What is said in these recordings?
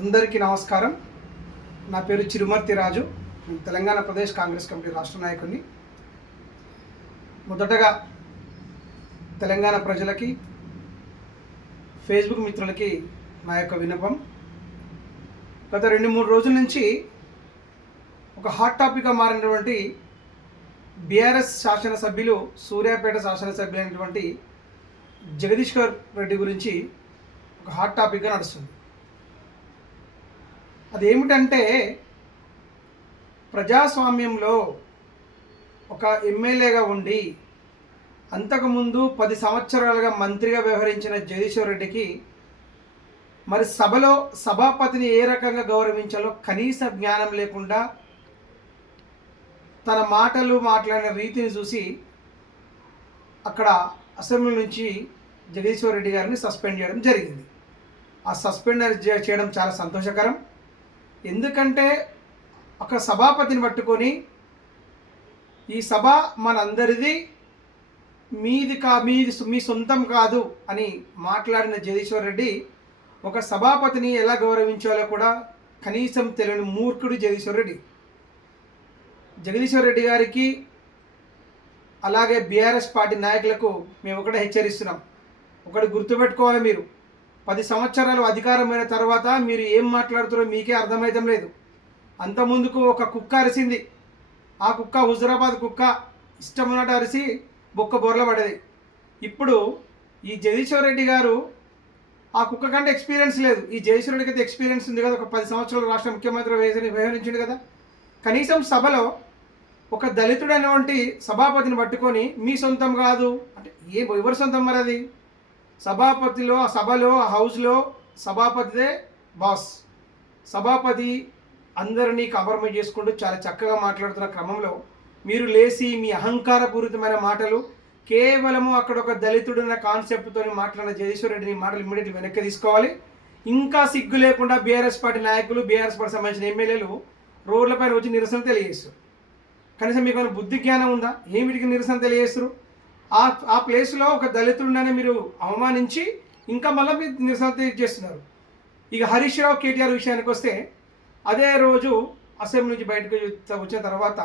అందరికీ నమస్కారం. నా పేరు చిరుమర్తి రాజు. నేను తెలంగాణ ప్రదేశ్ కాంగ్రెస్ కమిటీ రాష్ట్ర నాయకుడిని. మొదటగా తెలంగాణ ప్రజలకి, ఫేస్బుక్ మిత్రులకి నా యొక్క విన్నపం. గత 2-3 రోజుల నుంచి ఒక హాట్ టాపిక్గా మారినటువంటి బీఆర్ఎస్ శాసనసభ్యులు, సూర్యాపేట శాసనసభ్యులైనటువంటి జగదీశ్వర్ రెడ్డి గురించి ఒక హాట్ టాపిక్గా నడుస్తుంది. అదేమిటంటే, ప్రజాస్వామ్యంలో ఒక ఎమ్మెల్యేగా ఉండి అంతకుముందు 10 సంవత్సరాలుగా మంత్రిగా వ్యవహరించిన జగదీశ్వర్ రెడ్డికి మరి సభలో సభాపతిని ఏ రకంగా గౌరవించాలో కనీస జ్ఞానం లేకుండా తన మాట్లాడిన రీతిని చూసి అక్కడ అసెంబ్లీ నుంచి జగదీశ్వర్ రెడ్డి గారిని సస్పెండ్ చేయడం జరిగింది. ఆ సస్పెండ్ చేయడం చాలా సంతోషకరం. ఎందుకంటే ఒక సభాపతిని పట్టుకొని ఈ సభ మనందరిది, మీ సొంతం కాదు అని మాట్లాడిన జగదీశ్వర్ రెడ్డి ఒక సభాపతిని ఎలా గౌరవించాలో కూడా కనీసం తెలియని మూర్ఖుడు జగదీశ్వర్ రెడ్డి. జగదీశ్వర్ రెడ్డి గారికి అలాగే బీఆర్ఎస్ పార్టీ నాయకులకు మేము ఒకటే హెచ్చరిస్తున్నాం. ఒకటి గుర్తుపెట్టుకోవాలి, మీరు 10 సంవత్సరాలు అధికారమైన తర్వాత మీరు ఏం మాట్లాడుతారో మీకే అర్థమవుతాం లేదు. అంతకుముందుకు ఒక కుక్క అరిసింది. ఆ కుక్క హుజరాబాద్ కుక్క ఇష్టం ఉన్నట్టు అరిసి బొక్క బొర్ల పడేది. ఇప్పుడు ఈ జగదీశ్వర్ రెడ్డి గారు ఆ కుక్క కంటే ఎక్స్పీరియన్స్ లేదు. ఈ జగదీశ్వర్ రెడ్డికి అయితే ఎక్స్పీరియన్స్ ఉంది కదా, ఒక 10 సంవత్సరాలు రాష్ట్ర ముఖ్యమంత్రి వ్యవహరించింది కదా. కనీసం సభలో ఒక దళితుడైనటువంటి సభాపతిని పట్టుకొని మీ సొంతం కాదు అంటే ఎవరి సొంతం మరి అది? సభాపతిలో, ఆ సభలో, ఆ హౌస్లో సభాపతిదే బాస్. సభాపతి అందరినీ కాంప్రమైజ్ చేసుకుంటూ చాలా చక్కగా మాట్లాడుతున్న క్రమంలో మీరు లేచి మీ అహంకారపూరితమైన మాటలు, కేవలము అక్కడ ఒక దళితుడన్న కాన్సెప్ట్తో మాట్లాడిన జగదీశ్వర్ రెడ్డిని మాటలు ఇమ్మీడియట్లీ వెనక్కి తీసుకోవాలి. ఇంకా సిగ్గు లేకుండా బీఆర్ఎస్ పార్టీ నాయకులు, బీఆర్ఎస్ పార్టీ సంబంధించిన ఎమ్మెల్యేలు రోడ్లపైన వచ్చి నిరసన తెలియజేస్తారు. కనీసం మీకు ఏమైనా బుద్ధి జ్ఞానం ఉందా? ఏమిటికి నిరసన తెలియజేస్తారు? ఆ ప్లేస్లో ఒక దళితుడిని మీరు అవమానించి ఇంకా మళ్ళీ మీరు నిరసన చేస్తున్నారు. ఇక హరీష్ రావు, కేటీఆర్ విషయానికి వస్తే, అదే రోజు అసెంబ్లీ నుంచి బయటకు వచ్చిన తర్వాత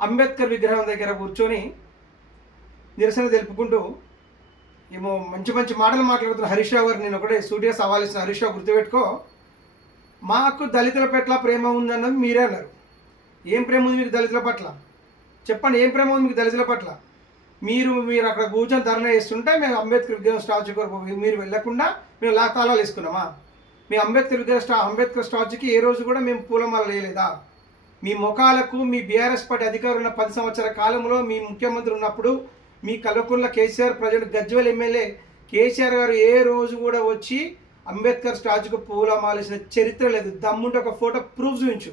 అంబేద్కర్ విగ్రహం దగ్గర కూర్చొని నిరసన తెలుపుకుంటూ ఏమో మంచి మంచి మాటలు మాట్లాడుతున్న హరీష్ రావు గారు నేను ఒకటే సూటిగా సవాల్ ఇస్తున్న. హరీష్ రావు, గుర్తుపెట్టుకో, మాకు దళితుల పట్ల ప్రేమ ఉందన్నది మీరే అన్నారు. ఏం ప్రేమ ఉంది మీకు దళితుల పట్ల? చెప్పండి, ఏం ప్రేమ ఉంది మీకు దళితుల పట్ల? మీరు అక్కడ కూర్చొని ధర్నా చేస్తుంటే మేము అంబేద్కర్ విగ్రహం స్టాచ్యూకి మీరు వెళ్ళకుండా మేము తాళాలు వేసుకున్నామా? మీ అంబేద్కర్ స్టాచ్యూకి ఏ రోజు కూడా మేము పూలమాల వేయలేదా? మీ ముఖాలకు మీ బీఆర్ఎస్ పార్టీ అధికారులు ఉన్న 10 సంవత్సరాల కాలంలో మీ ముఖ్యమంత్రి ఉన్నప్పుడు మీ కల్వకుంట్ల కేసీఆర్, ప్రజెంట్ గజ్వేల్ ఎమ్మెల్యే కేసీఆర్ గారు ఏ రోజు కూడా వచ్చి అంబేద్కర్ స్టాచ్యూకి పూలమాల వేసిన చరిత్ర లేదు. దమ్ముంటే ఒక ఫోటో ప్రూఫ్ చూపించు.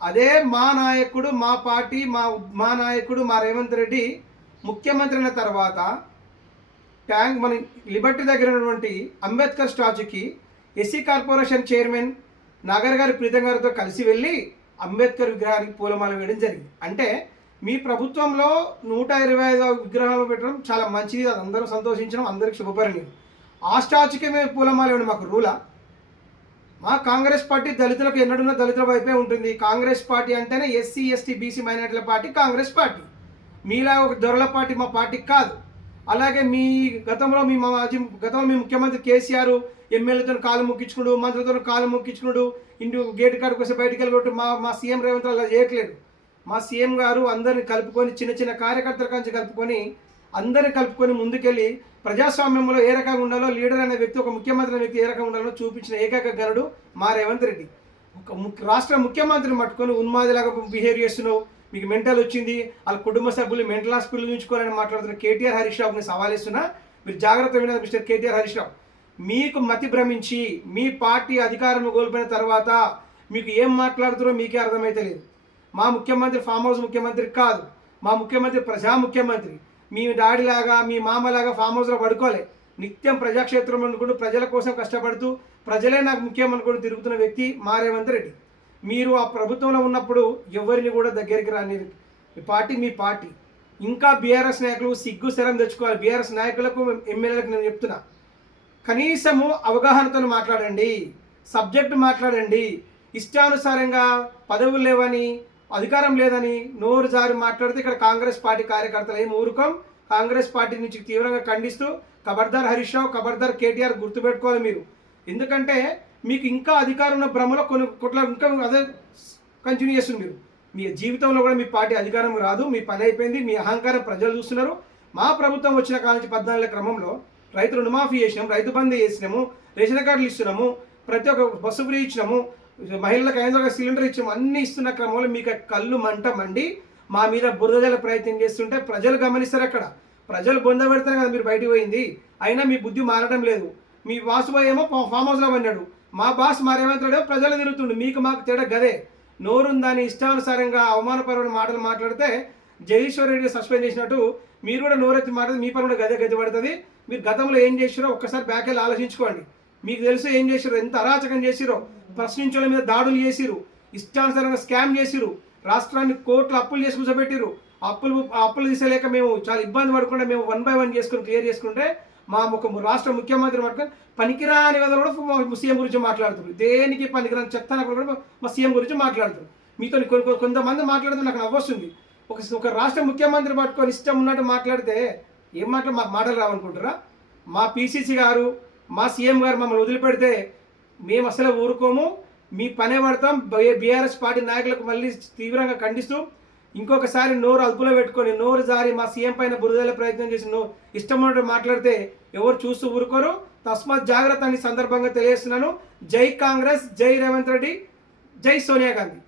అదే మా నాయకుడు, మా పార్టీ, మా నాయకుడు, మా రేవంత్ రెడ్డి ముఖ్యమంత్రి అయిన తర్వాత మన లిబర్టీ దగ్గర ఉన్నటువంటి అంబేద్కర్ స్టాచ్యూకి ఎస్సీ కార్పొరేషన్ చైర్మన్ నగర్ గారి ప్రీతం గారితో కలిసి వెళ్ళి అంబేద్కర్ విగ్రహానికి పూలమాల వేయడం జరిగింది. అంటే మీ ప్రభుత్వంలో 125 విగ్రహాలు పెట్టడం చాలా మంచిది, అది అందరూ సంతోషించడం, అందరికి శుభపరిణయం. ఆ స్టాచ్యూకి మేము పూలమాల వేయడం మాకు రూలా? మా కాంగ్రెస్ పార్టీ దళితులకు ఎన్నడున్న దళితుల వైపే ఉంటుంది. కాంగ్రెస్ పార్టీ అంటేనే ఎస్సీ, ఎస్టీ, బీసీ మైనారిటీల పార్టీ కాంగ్రెస్ పార్టీ. మీలా ఒక దొరల పార్టీ మా పార్టీకి కాదు. అలాగే మీ గతంలో మీ ముఖ్యమంత్రి కేసీఆర్ ఎమ్మెల్యేతో కాలు మొక్కించుకున్నాడు, మంత్రులతో కాలు మొక్కించుకున్నాడు, ఇంటి గేటు కాడికి వస్తే బయటికి వెళ్ళగొట్టు. మా సీఎం రేవంత్ అలా చేయట్లేదు. మా సీఎం గారు అందరిని కలుపుకొని, చిన్న కార్యకర్తల కంచి అందరిని కలుపుకొని ముందుకెళ్ళి ప్రజాస్వామ్యంలో ఏ రకంగా ఉండాలో, లీడర్ అనే వ్యక్తి, ఒక ముఖ్యమంత్రి అనే వ్యక్తి ఏ రకంగా ఉండాలో చూపించిన ఏకైక గనుడు మా రేవంత్ రెడ్డి. ఒక రాష్ట్ర ముఖ్యమంత్రిని పట్టుకొని ఉన్మాదిలాగా బిహేవ్ చేస్తున్నావు, మీకు మెంటల్ వచ్చింది, వాళ్ళ కుటుంబ సభ్యులు మెంటల్ హాస్పిటల్ ఉంచుకోవాలని మాట్లాడుతున్న కేటీఆర్ హరీష్ రావుని సవాలిస్తున్నా. మీరు జాగ్రత్త విన్నారు మిస్టర్ కేటీఆర్ హరీష్ రావు. మీకు మతి భ్రమించి మీ పార్టీ అధికారం కోల్పోయిన తర్వాత మీకు ఏం మాట్లాడుతారో మీకే అర్థమైతే లేదు. మా ముఖ్యమంత్రి ఫామ్ హౌస్ ముఖ్యమంత్రి కాదు, మా ముఖ్యమంత్రి ప్రజా ముఖ్యమంత్రి. మీ డాడీలాగా, మీ మామలాగా ఫామ్ హౌస్లో పడుకోలే, నిత్యం ప్రజాక్షేత్రం అనుకుంటూ ప్రజల కోసం కష్టపడుతూ ప్రజలే నాకు ముఖ్యం అనుకుంటూ తిరుగుతున్న వ్యక్తి మా రేవంత్ రెడ్డి. మీరు ఆ ప్రభుత్వంలో ఉన్నప్పుడు ఎవరిని కూడా దగ్గరికి రానిది. మీ పార్టీ ఇంకా బీఆర్ఎస్ నాయకులు సిగ్గు శరం తెచ్చుకోవాలి. బీఆర్ఎస్ నాయకులకు, ఎమ్మెల్యేలకు నేను చెప్తున్నా, కనీసము అవగాహనతో మాట్లాడండి. సబ్జెక్ట్ మాట్లాడండి. ఇష్టానుసారంగా పదవులు లేవని, అధికారం లేదని నోరు జారి మాట్లాడితే ఇక్కడ కాంగ్రెస్ పార్టీ కార్యకర్తలు ఏం ఊరుకోం. కాంగ్రెస్ పార్టీ నుంచి తీవ్రంగా ఖండిస్తూ ఖబర్దార్ హరీష్ రావు, ఖబర్దార్ కేటీఆర్ గుర్తుపెట్టుకోవాలి మీరు. ఎందుకంటే మీకు ఇంకా అధికారం ఉన్న భ్రమలో కొన్ని కొట్ల ఇంకా అదే కంటిన్యూ చేస్తుంది మీరు. మీ జీవితంలో కూడా మీ పార్టీ అధికారం రాదు. మీ పని అయిపోయింది. మీ అహంకారం ప్రజలు చూస్తున్నారు. మా ప్రభుత్వం వచ్చిన కాలం నుంచి 14 క్రమంలో రైతు రుణమాఫీ చేసినాము, రైతు బంధు చేసినాము, రేషన్ కార్డులు ఇస్తున్నాము, ప్రతి ఒక్క బస్సు ఫ్రీ ఇచ్చినాము, మహిళలకు 500 సిలిండర్ ఇచ్చాము. అన్నీ ఇస్తున్న క్రమంలో మీకు కళ్ళు మంట మండి మా మీద బురదజల ప్రయత్నం చేస్తుంటే ప్రజలు గమనిస్తారు. అక్కడ ప్రజలు బొంద పెడతారు కదా మీరు బయటికి పోయింది. అయినా మీ బుద్ధి మారడం లేదు. మీ బాస్ బాయ్ ఏమో ఫామ్ హౌస్లో అన్నాడు, మా బాస్ మారేమంటాడో ప్రజలు తిరుగుతుండు. మీకు మాకు తేడా గదే. నోరుందని ఇష్టానుసారంగా అవమానపరమైన మాటలు మాట్లాడితే జగదీశ్వర్ రెడ్డి సస్పెండ్ చేసినట్టు మీరు కూడా నోరెత్తి మాట్లాడితే మీ పని కూడా గది పడుతుంది. మీరు గతంలో ఏం చేసిరో ఒక్కసారి బ్యాక్ వెళ్ళి ఆలోచించుకోండి. మీకు తెలుసు ఏం చేసిరో, ఎంత అరాచకం చేసిరో. ప్రశ్నించడం మీద దాడులు చేసిరు, ఇష్టానుసారంగా స్కామ్ చేసిరు, రాష్ట్రాన్ని కోట్లు అప్పులు చేసి కూర్చోబెట్టిరు. అప్పులు తీసేలేక మేము చాలా ఇబ్బంది పడకుండా మేము 1 by 1 చేసుకుని క్లియర్ చేసుకుంటే మా రాష్ట్ర ముఖ్యమంత్రి పట్టుకొని పనికిరాని విధంగా కూడా సీఎం గురించి మాట్లాడుతున్నారు. దేనికి పనికిరాని చెత్త కూడా మా సీఎం గురించి మాట్లాడుతున్నారు. మీతో కొంతమంది మాట్లాడితే నాకు నవ్వొస్తుంది. ఒక రాష్ట్ర ముఖ్యమంత్రి పట్టుకొని ఇష్టం ఉన్నట్టు మాట్లాడితే ఏం మాకు మాటలు రావనుకుంటారా? మా పీసీసీ గారు, మా సీఎం గారు మమ్మల్ని వదిలిపెడితే మేము అసలు ఊరుకోము. మీ పనే పడతాం. బీఆర్ఎస్ పార్టీ నాయకులకు మళ్ళీ తీవ్రంగా ఖండిస్తూ ఇంకొకసారి నోరు అదుపులో పెట్టుకొని నోరు జారి మా సీఎం పైన బురదలే ప్రయత్నం చేసి ఇష్టం ఉన్నట్టు మాట్లాడితే ఎవరు చూస్తూ ఊరుకోరు. తస్మాత్ జాగ్రత్త అని సందర్భంగా తెలియజేస్తున్నాను. జై కాంగ్రెస్, జై రేవంత్ రెడ్డి, జై సోనియా గాంధీ.